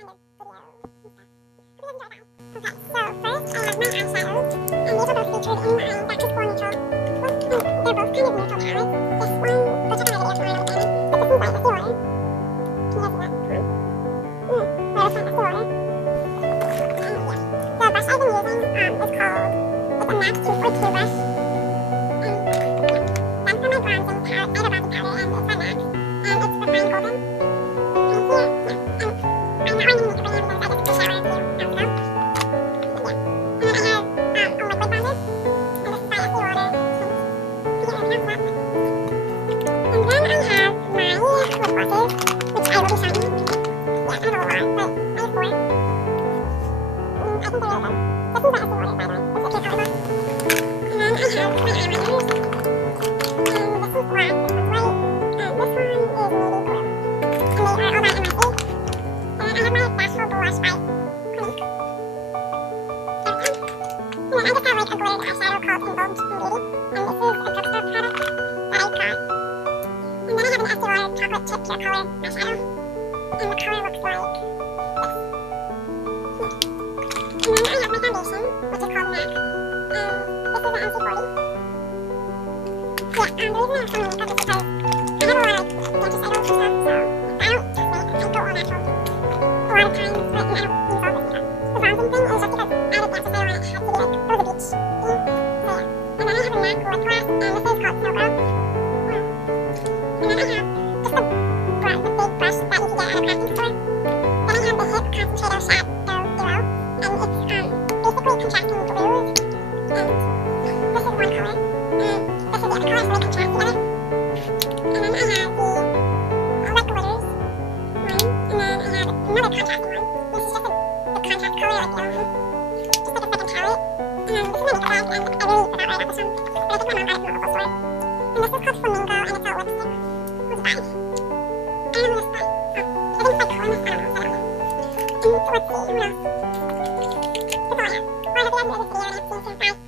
kind of video and stuff. Hope you enjoy them. Okay, so first I have my eyeshadows, and these are both featured in my Back to School neutral. Well, they're both kind of neutral palettes. This one, go check out my video tomorrow with Amy, but this one's right, that's the order. Can you guys see that? Right, that's fine, that's the order. The brush I've been using is called, it's a MAC 242 brush. That's for my bronzing palette, I have a bronzing powder, and it's by MAC, and it's refined golden. And here, yeah, I'm not wearing any makeup right now because I just took a shower a few hours ago. Yeah. And then I have a liquid bronzer, and this is by Estee Lauder. And then I have my lip glosses, which I will be showing you. Yeah, I have a lot, but I have 4. I think they're really good. This one's by Estee Lauder, by the way. It's a pink color gloss. And then I have my eyeliners. And this one's black, this one's white. This one is navy blue. And they are all by MIC. And I have my Bashful Blush by Clinique. There we go. And then I just have like a glittered eyeshadow called Indulge in Beauty. And this is a drugstore product that I got. And then I have an Estee Lauder Chocolate Chip Pure Color eyeshadow. And the color looks like this. And then I have my foundation, which is called MAC. This is an NC40. Yeah, the reason I have so many makeup is because I have a lot of pantry items and stuff, so I don't trust me, I go all natural a lot of times, but I don't use all this makeup. The bronzing thing is just because I have a pantry sale and it has to be like Rosa Beach theme, so yeah. And then I have a MAC lip gloss, and this is called Snow Glow. And then I have just the big brush that you can get at a crafting store. Then I have the Hip Concentrator Shadow Duo, and it's basically contrasting blues, and this is one color, and this is the other color, so they contrast together. And then I have the Wet Glitters one, and then I have another contrasting one. This is just the contrast color, like the just like a second palette. And this is my makeup bag, and I really forgot where I got this from, but I think my mom got it from a local store. And this is called Flamingo, and it's a lipstick. Who's buying? I don't know who this is by. I think it's by Colorless, I don't know, so I don't know. And let's see, who else? That's all I have. Well, I hope you guys enjoyed this video, and I'll see you soon. Bye.